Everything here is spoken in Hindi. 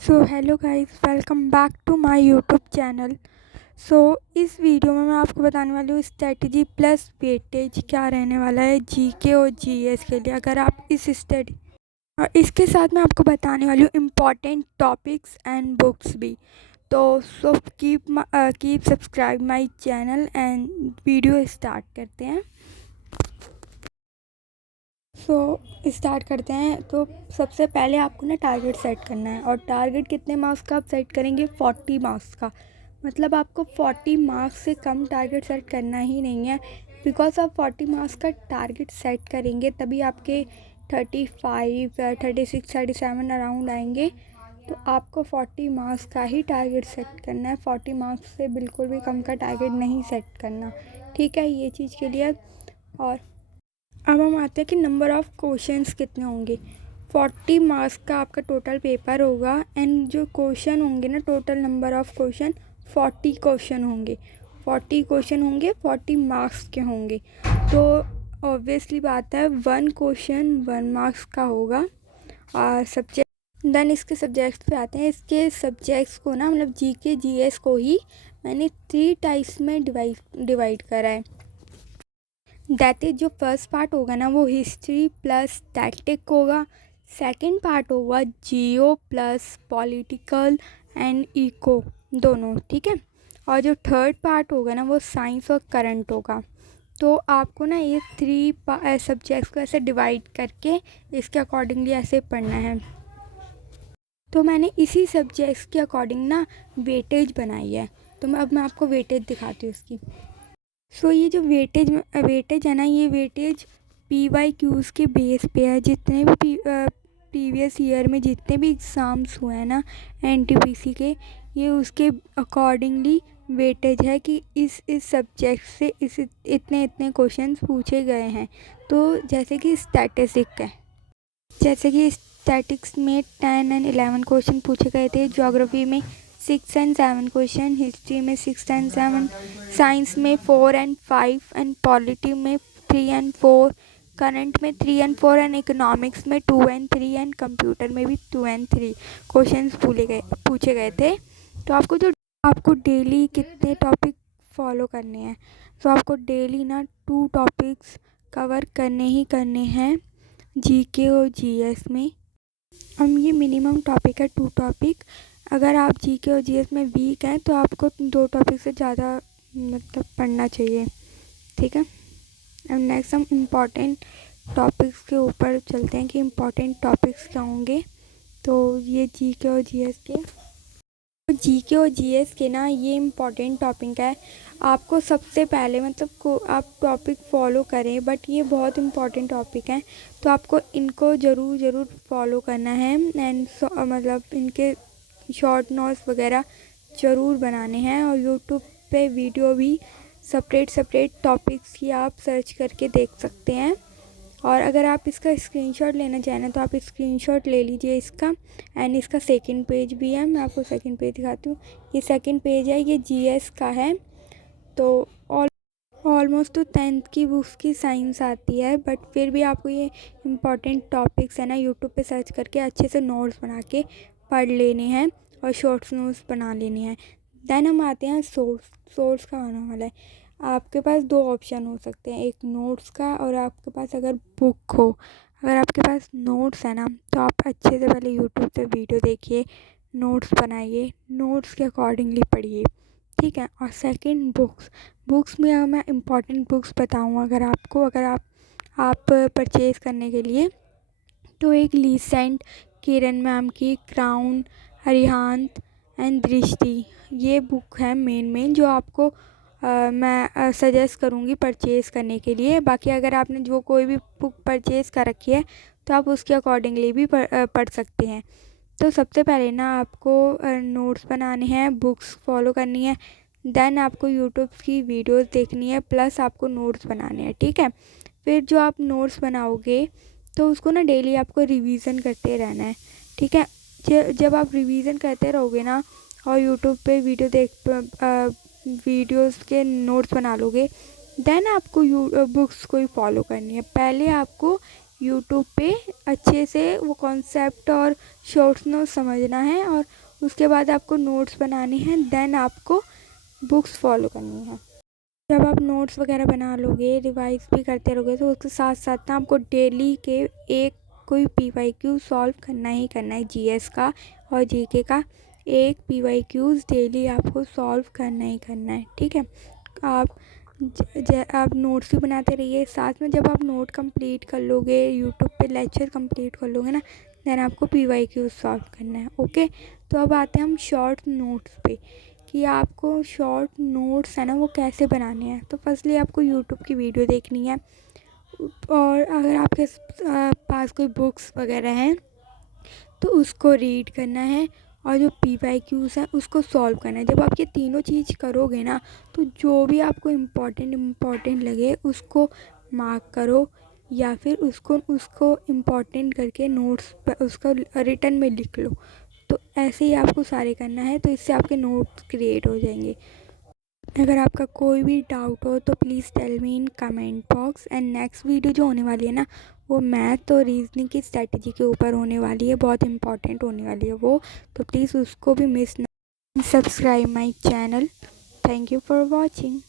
So hello guys, welcome back to my YouTube channel. So इस वीडियो में मैं आपको बताने वाली हूँ स्ट्रेटजी प्लस वेटेज क्या रहने वाला है जीके और जीएस के लिए। अगर आप इस स्टडी और इसके साथ मैं आपको बताने वाली हूँ इम्पॉर्टेंट टॉपिक्स एंड बुक्स भी। तो so keep subscribe my channel and video start करते हैं। स्टार्ट करते हैं। तो सबसे पहले आपको ना टारगेट सेट करना है, और टारगेट कितने मार्क्स का आप सेट करेंगे? 40 मार्क्स का। मतलब आपको 40 मार्क्स से कम टारगेट सेट करना ही नहीं है, बिकॉज आप 40 मार्क्स का टारगेट सेट करेंगे तभी आपके 35 36 37 अराउंड आएंगे। तो आपको 40 मार्क्स का ही टारगेट सेट करना है, 40 मार्क्स से बिल्कुल भी कम का टारगेट नहीं सेट करना। ठीक है, ये चीज़ के लिए। और अब हम आते हैं कि नंबर ऑफ़ क्वेश्चंस कितने होंगे। 40 मार्क्स का आपका टोटल पेपर होगा, एंड जो क्वेश्चन होंगे ना, total number of question 40 question होंगे। 40 क्वेश्चन होंगे, 40 मार्क्स के होंगे। तो ऑब्वियसली बात है, 1 क्वेश्चन 1 मार्क्स का होगा। और सब्जेक्ट देन इसके सब्जेक्ट्स पे आते हैं। इसके सब्जेक्ट्स को ना, मतलब जीके जीएस को ही मैंने 3 टाइप्स में डिवाइड करा है। दैट इज, जो फर्स्ट पार्ट होगा ना वो हिस्ट्री प्लस स्टैटिक होगा। सेकंड पार्ट होगा जियो प्लस पॉलिटिकल एंड इको, दोनों। ठीक है। और जो थर्ड पार्ट होगा ना वो साइंस और करंट होगा। तो आपको ना ये 3 सब्जेक्ट्स को ऐसे डिवाइड करके इसके अकॉर्डिंगली ऐसे पढ़ना है। तो मैंने इसी सब्जेक्ट्स के अकॉर्डिंग ना वेटेज बनाई है। तो मैं आपको वेटेज दिखाती हूँ इसकी। ये जो वेटेज है ना, ये वेटेज PYQs के बेस पे है। जितने भी प्रीवियस ईयर में जितने भी एग्ज़ाम्स हुए हैं ना NTPC के, ये उसके अकॉर्डिंगली वेटेज है कि इस सब्जेक्ट से इतने इतने क्वेश्चंस पूछे गए हैं। तो जैसे कि स्टैटिक्स में 10 एंड 11 क्वेश्चन पूछे गए थे। ज्योग्राफी में 6 एंड 7 क्वेश्चन, हिस्ट्री में 6 एंड 7, साइंस में 4 एंड 5, एंड पॉलिटी में 3 एंड 4, करंट में 3 एंड 4, एंड इकोनॉमिक्स में 2 एंड 3, एंड कंप्यूटर में भी 2 एंड 3 क्वेश्चंस पूछे गए थे। तो आपको डेली कितने टॉपिक फॉलो करने हैं? तो आपको डेली ना 2 टॉपिक्स कवर करने हैं जीके और जीएस में। ये मिनिमम टॉपिक है, 2 टॉपिक। अगर आप जीके और जीएस में वीक हैं तो आपको 2 टॉपिक से ज़्यादा मतलब पढ़ना चाहिए। ठीक है। अब नेक्स्ट हम इम्पॉर्टेंट टॉपिक्स के ऊपर चलते हैं कि इम्पॉर्टेंट टॉपिक्स क्या होंगे। तो ये जीके और जीएस के ना ये इम्पॉर्टेंट टॉपिक है। आपको सबसे पहले मतलब को आप टॉपिक फॉलो करें, बट ये बहुत इम्पॉर्टेंट टॉपिक हैं। तो आपको इनको ज़रूर फॉलो करना है, एंड मतलब इनके शॉर्ट नोट्स वगैरह ज़रूर बनाने हैं। और यूट्यूब पे वीडियो भी सेपरेट टॉपिक्स की आप सर्च करके देख सकते हैं। और अगर आप इसका स्क्रीनशॉट लेना चाहें तो आप स्क्रीनशॉट ले लीजिए इसका। एंड इसका सेकंड पेज भी है, मैं आपको सेकंड पेज दिखाती हूँ। ये सेकंड पेज है, ये जीएस का है। तो ऑलमोस्ट तो 10th की बुक्स की साइंस आती है, बट फिर भी आपको ये इम्पॉर्टेंट टॉपिक्स है ना यूट्यूब पे सर्च करके अच्छे से नोट्स बना के पढ़ लेने हैं, और शॉर्ट्स नोट्स बना लेने हैं। देन हम आते हैं सोर्स का आने वाला है। आपके पास 2 ऑप्शन हो सकते हैं, एक नोट्स का, और आपके पास अगर बुक हो। अगर आपके पास नोट्स है ना, तो आप अच्छे से पहले यूट्यूब से वीडियो देखिए, नोट्स बनाइए, नोट्स के अकॉर्डिंगली पढ़िए। ठीक है। और सेकंड बुक्स में मैं इम्पॉर्टेंट बुक्स बताऊँ अगर आप परचेज़ करने के लिए, तो एक लीसेंट किरण मैम की क्राउन, अरिहंत एंड दृष्टि, ये बुक है मेन जो आपको मैं सजेस्ट करूँगी परचेज़ करने के लिए। बाकी अगर आपने जो कोई भी बुक परचेज़ कर रखी है तो आप उसके अकॉर्डिंगली भी पढ़ सकते हैं। तो सबसे पहले ना आपको नोट्स बनाने हैं, बुक्स फॉलो करनी है, देन आपको यूट्यूब की वीडियोस देखनी है, प्लस आपको नोट्स बनाने हैं। ठीक है। फिर जो आप नोट्स बनाओगे तो उसको ना डेली आपको रिवीजन करते रहना है। ठीक है। जब आप रिवीजन करते रहोगे ना, और यूट्यूब पे वीडियोस के नोट्स बना लोगे, देन आपको बुक्स को ही फॉलो करनी है। पहले आपको यूट्यूब पे अच्छे से वो कॉन्सेप्ट और शॉर्ट्स नोट्स समझना है, और उसके बाद आपको नोट्स बनाने हैं, देन आपको बुक्स फॉलो करनी है। जब आप नोट्स वगैरह बना लोगे, रिवाइज भी करते रहोगे, तो उसके साथ साथ ना आपको डेली के एक कोई PYQ सॉल्व करना ही करना है। जीएस का और जीके का एक PYQs डेली आपको सॉल्व करना ही करना है, ठीक है। आप आप नोट्स भी बनाते रहिए, साथ में जब आप नोट कंप्लीट कर लोगे, यूट्यूब पे लेक्चर कंप्लीट कर लोगे ना, देन आपको PYQ सॉल्व करना है, ओके। तो अब आते हैं हम शॉर्ट नोट्स पे, कि आपको शॉर्ट नोट्स है ना वो कैसे बनाने हैं। तो फर्स्टली आपको यूट्यूब की वीडियो देखनी है, और अगर आपके पास कोई बुक्स वगैरह हैं तो उसको रीड करना है, और जो PYQs हैं उसको सॉल्व करना है। जब आप ये तीनों चीज़ करोगे ना, तो जो भी आपको इम्पॉर्टेंट लगे उसको मार्क करो, या फिर उसको इम्पॉर्टेंट करके नोट्स पर उसको रिटन में लिख लो। तो ऐसे ही आपको सारे करना है, तो इससे आपके नोट्स क्रिएट हो जाएंगे। अगर आपका कोई भी डाउट हो तो please tell me in comment box. And next video जो होने वाली है ना, वो मैथ और रीजनिंग की स्ट्रेटजी के ऊपर होने वाली है, बहुत इंपॉर्टेंट होने वाली है वो। तो प्लीज़ उसको भी मिस ना, subscribe my channel. Thank you for watching.